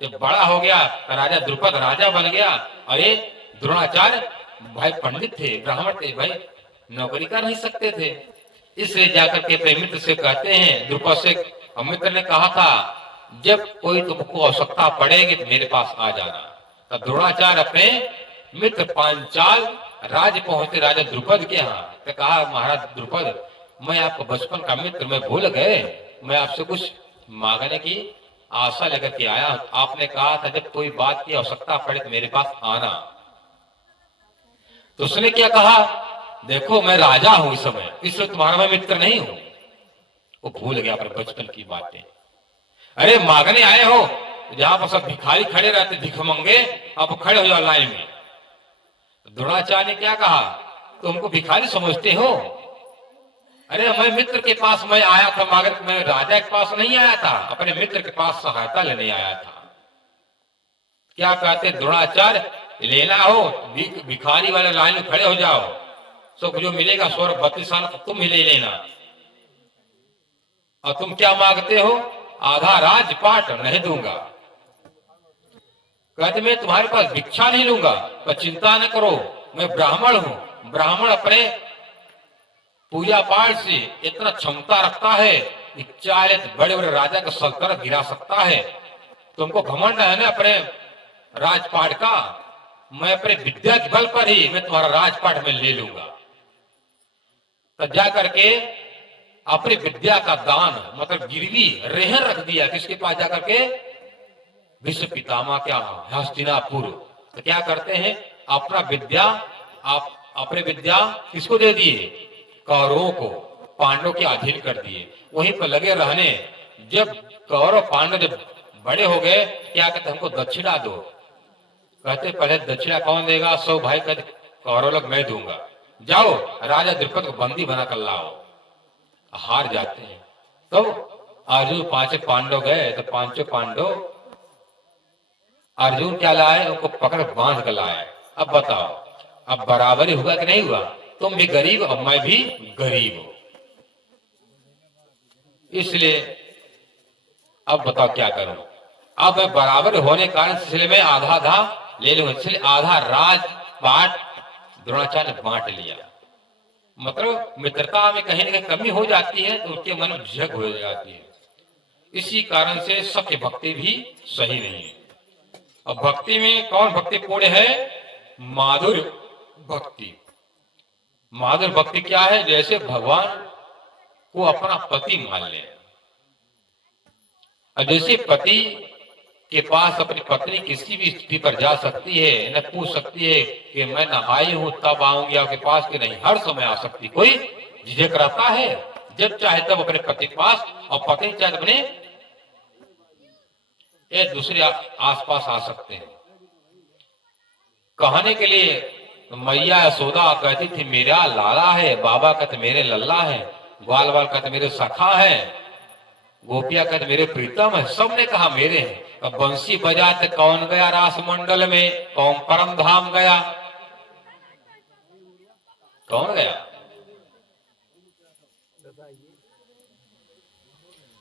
जब बड़ा हो गया तो राजा द्रुपद राजा बन गया। अरे द्रोणाचार्य भाई पंडित थे, ब्राह्मण थे, भाई नौकरी कर नहीं सकते थे। इसलिए जाकर के अपने मित्र से कहते हैं, द्रुपद से मित्र ने कहा था जब कोई तुमको आवश्यकता पड़ेगी तो मेरे पास आ जाना। तो द्रोणाचार्य अपने मित्र पांचाल राज्य पहुंचे राजा द्रुपद के यहाँ। तो कहा महाराज द्रुपद, मैं आपका बचपन का मित्र, मैं भूल गए, मैं आपसे कुछ मांगने की आशा लेकर के आया। आपने कहा था जब कोई बात की आवश्यकता पड़े तो मेरे पास आना। तो उसने क्या कहा, देखो मैं राजा हूं इस समय, इसलिए तुम्हारा मैं मित्र नहीं हूं। वो भूल गया अपने बचपन की बातें। अरे मांगने आए हो, जहां पर सब भिखारी खड़े रहते, भिखमंगे, आप खड़े हो जाओ लाइन में। द्रोणाचार्य ने क्या कहा, तुमको भिखारी समझते हो? अरे मैं मित्र के पास मैं आया था, मगर मैं राजा के पास नहीं आया था, अपने मित्र के पास सहायता लेने आया था। क्या कहते द्रोणाचार्य, लेना हो भिखारी वाले लाइन में खड़े हो जाओ, सब जो मिलेगा 132 आना तुम ही ले लेना। और तुम क्या मांगते हो? आधा राजपाट नहीं दूंगा। कहते मैं तुम्हारे पास भिक्षा नहीं लूंगा, पर चिंता न करो, मैं ब्राह्मण हूं। ब्राह्मण अपने पूजा पाठ से इतना क्षमता रखता है कि चाहे बड़े बड़े राजा का सल्तनत गिरा सकता है। तुमको घमंड है ना अपने राजपाट का, मैं अपने विद्या के बल पर ही मैं तुम्हारा राजपाट में ले लूंगा। तो जा करके अपनी विद्या का दान मतलब गिरवी रेहन रख दिया। किसके पास जाकर के? विश्व पितामह क्या हस्तिनापुर। तो क्या करते हैं, अपना विद्या आप अपने विद्या किसको दे दिए? कौरवों को, पांडवों के अधीन कर दिए, वहीं पर लगे रहने। जब कौरव पांडव जब बड़े हो गए, क्या कहते हमको दक्षिणा दो। कहते पहले दक्षिणा कौन देगा? 100 भाई। कहते कौरव लोग मैं दूंगा, जाओ राजा द्रुपद को बंदी बना कर लाओ। हार जाते हैं। तो अर्जुन 5 पांडव गए, तो 5 पांडव अर्जुन क्या लाए? उनको पकड़ बांध कर लाए। अब बताओ, अब बराबरी हुआ कि नहीं हुआ? तुम भी गरीब और मैं भी गरीब हूं, इसलिए अब बताओ क्या करूं? अब मैं बराबर होने के कारण इसलिए मैं आधा आधा ले लूंगा। इसलिए आधा राजपाट द्रोणाचार्य ने बांट लिया। मतलब मित्रता में कहीं ना कहीं कमी हो जाती है तो उनके मन में झक हो जाती है। इसी कारण से सत्य भक्ति भी सही नहीं है। अब भक्ति में कौन भक्ति पूर्ण है? माधुर्य भक्ति। माधुर्य भक्ति क्या है? जैसे भगवान को अपना पति मान ले। और जैसे पति के पास अपनी पत्नी किसी भी स्थिति पर जा सकती है, न पूछ सकती है कि मैं नहाई हूं तब आऊंगी आपके पास, कि नहीं, हर समय आ सकती। कोई झिझक रहता है? जब चाहे तब अपने पति के पास, और पति चाहे अपने एक दूसरे आसपास आ सकते हैं। कहने के लिए मैया यशोदा कहती थी मेरा लाला है, बाबा कहते मेरे लल्ला है, ग्वाल बाल कहते मेरे सखा है, गोपिया कहते मेरे प्रीतम है। सबने कहा मेरे हैं। अब बंसी बजाते कौन गया रास मंडल में? कौन परम धाम गया? कौन गया?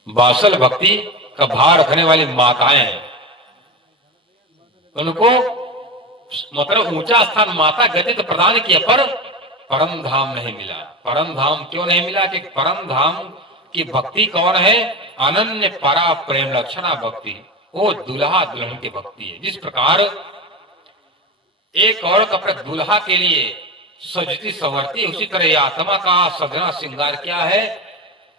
बासल भक्ति का भाव रखने वाली माताएं हैं, उनको मतलब ऊंचा स्थान माता गति तो प्रदान किया, पर परम धाम नहीं मिला। परम धाम क्यों नहीं मिला? कि परम धाम की भक्ति कौन है? अनन्य परा प्रेम लक्षणा भक्ति, वो दुल्हा दुल्हन की भक्ति है। जिस प्रकार एक औरत अपने दुल्हा के लिए सजती संवरती, उसी तरह आत्मा का सजना श्रृंगार क्या है?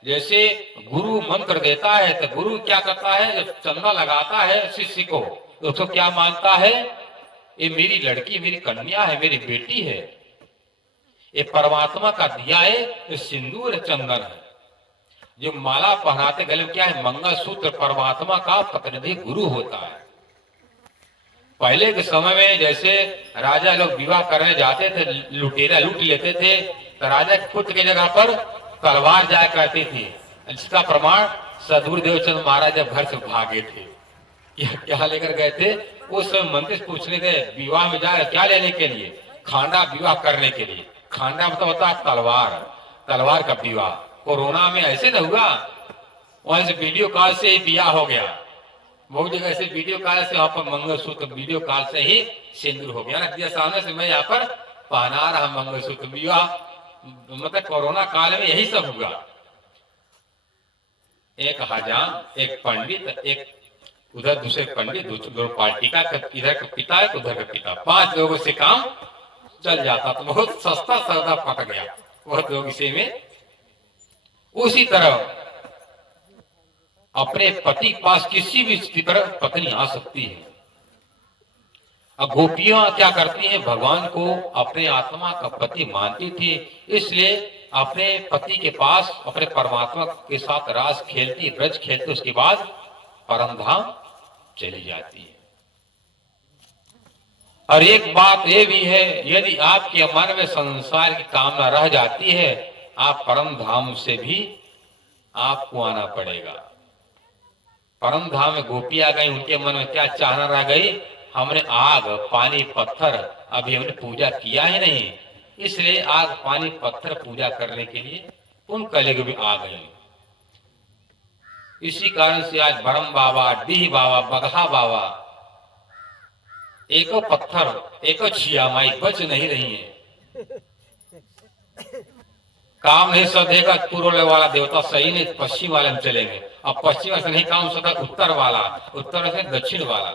जैसे गुरु मंत्र देता है तो गुरु क्या करता है? जब चंदा लगाता है शिष्य को, तो उसको क्या मानता है? ये मेरी लड़की, मेरी कन्या है, मेरी बेटी है, ये परमात्मा का दिया है, ये सिंदूर चंदन है। जो माला पहनाते गले में क्या है? मंगल सूत्र परमात्मा का प्रतिनिधि गुरु होता है। पहले के समय में जैसे राजा लोग विवाह करने जाते थे, लुटेरा लूट लेते थे, तो राजा के पुत्र की जगह पर तलवार जाया करती थी। इसका प्रमाण सदगुरु देवचंद महाराज जब घर से भागे थे, क्या लेकर गए थे? उस समय मंत्री पूछने गए विवाह में जाए क्या लेने के लिए? खांडा विवाह करने के लिए। खांडा मतलब होता है तलवार, तलवार का विवाह। कोरोना में ऐसे न हुआ, वहां से वीडियो कॉल से विवाह हो गया। बहुत जगह ऐसे वीडियो कॉल से वहां पर मंगलसूत्र वीडियो कॉल से ही सिंदूर हो गया ना, दिया सामने से मैं यहाँ पर पहना रहा मंगलसूत्र। विवाह मतलब कोरोना काल में यही सब हुआ। एक हजाम, एक पंडित, एक उधर दूसरे पंडित, दोनों पार्टी का, इधर का पिता है उधर का पिता, 5 लोगों से काम चल जाता। तो बहुत सस्ता सौदा पट गया बहुत लोग इसे में। उसी तरह अपने पति के पास किसी भी स्थिति पर पत्नी आ सकती है। अब गोपियां क्या करती हैं, भगवान को अपने आत्मा का पति मानती थी, इसलिए अपने पति के पास अपने परमात्मा के साथ रास खेलती, ब्रज खेलती, उसके बाद परम धाम चली जाती है। और एक बात ये भी है, यदि आपके मन में संसार की कामना रह जाती है, आप परम धाम से भी आपको आना पड़ेगा। परम धाम में गोपी आ गई, उनके मन में क्या चाहना रह गई, हमने आग पानी पत्थर अभी हमने पूजा किया ही नहीं, इसलिए आग पानी पत्थर पूजा करने के लिए उन कलेग भी आ गए। इसी कारण से आज बरम बाबा, डीह बाबा, बगहा बाबा, एको पत्थर एको छिया माई बच नहीं रही है। काम नहीं सधेगा, पूर्व वाला देवता सही नहीं, पश्चिम वाले में चलेंगे। अब पश्चिम से नहीं काम सदा, उत्तर वाला, उत्तर से दक्षिण वाला।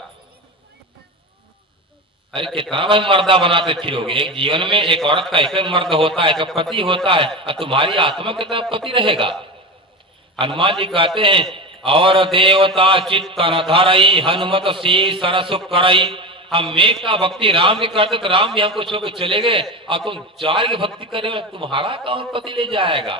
अरे कितना भाई मर्दा बनाते फिरोगे। एक जीवन में एक औरत का एक मर्द होता है, एक पति होता है, और तुम्हारी आत्मा कितना पति रहेगा। हनुमान जी कहते हैं, और देवता चित्तन धरई हनुमत सी सरसु करई। हम मेघ का भक्ति राम भी करते तो राम भी हमको छोड़ के चले गए, और तुम 4 की भक्ति कर रहे हो, तुम्हारा कौन पति ले जाएगा।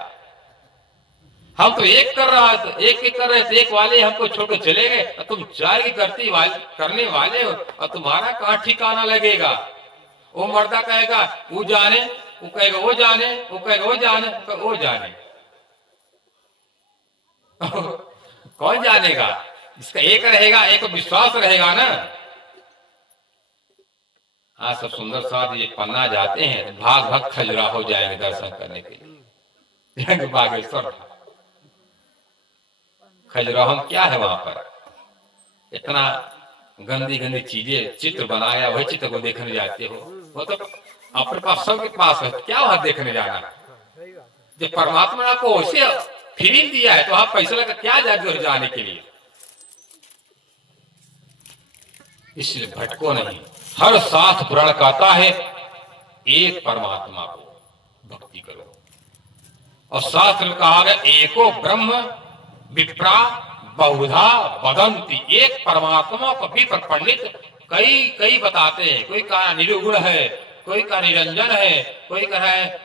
हम तो एक कर रहा था, एक के कर रहे थे, एक वाले हमको छोड़ के चले गए, और तुम 4 की करने वाले हो, और तुम्हारा कहाँ ठिकाना लगेगा। वो मर्दा कहेगा वो जाने, वो कहेगा वो जाने, वो कहेगा वो जाने, वो जाने। कौन जानेगा। इसका एक रहेगा, एक विश्वास रहेगा ना। हाँ, सब सुंदर साथ ये पन्ना जाते हैं, भाग भाग खजुरा हो जाएंगे दर्शन करने के लिए। बागेश्वर खजुराहो क्या है, वहां पर इतना गंदी गंदी चीजें चित्र बनाया, वही चित्र को देखने जाते हो। वो तो अपने पास सबके पास है, क्या वहां देखने जाना। जब परमात्मा ने आपको वैसे फ्री दिया है, तो आप पैसा लगा क्या जाकर जाने के लिए। इसलिए भटको नहीं। हर साथ पुराण कहता है एक परमात्मा को भक्ति करो। और शास्त्र में कहा गया एको ब्रह्म विप्रा बहुधा वदंती। एक परमात्मा को भी पंडित कई कई बताते हैं। कोई कहा निर्गुण है, कोई कहा निरंजन है, कोई कहा है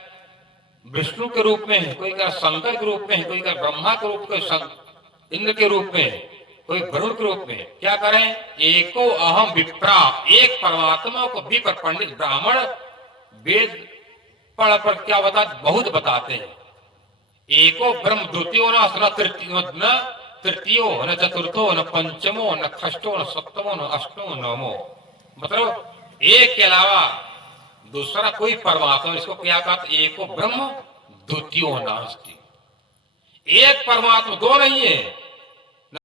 विष्णु के रूप में है, कोई कहा शंकर के रूप में है, कोई कहा ब्रह्मा के रूप में, इंद्र के रूप में, कोई वरुण के रूप में। क्या करें, एको अहम विप्रा, एक परमात्मा को भी पंडित ब्राह्मण वेद पढ़ पर क्या बता, बहुत बताते हैं। एको ब्रह्म द्वितीयो न तृतीयो न चतुर्थो न पंचमो न षष्ठो न सप्तमो न अष्टमो नवमो। मतलब एक के अलावा दूसरा कोई परमात्मा, इसको क्या कहते, एको ब्रह्म द्वितीयो नास्ति। एक परमात्मा, दो नहीं है,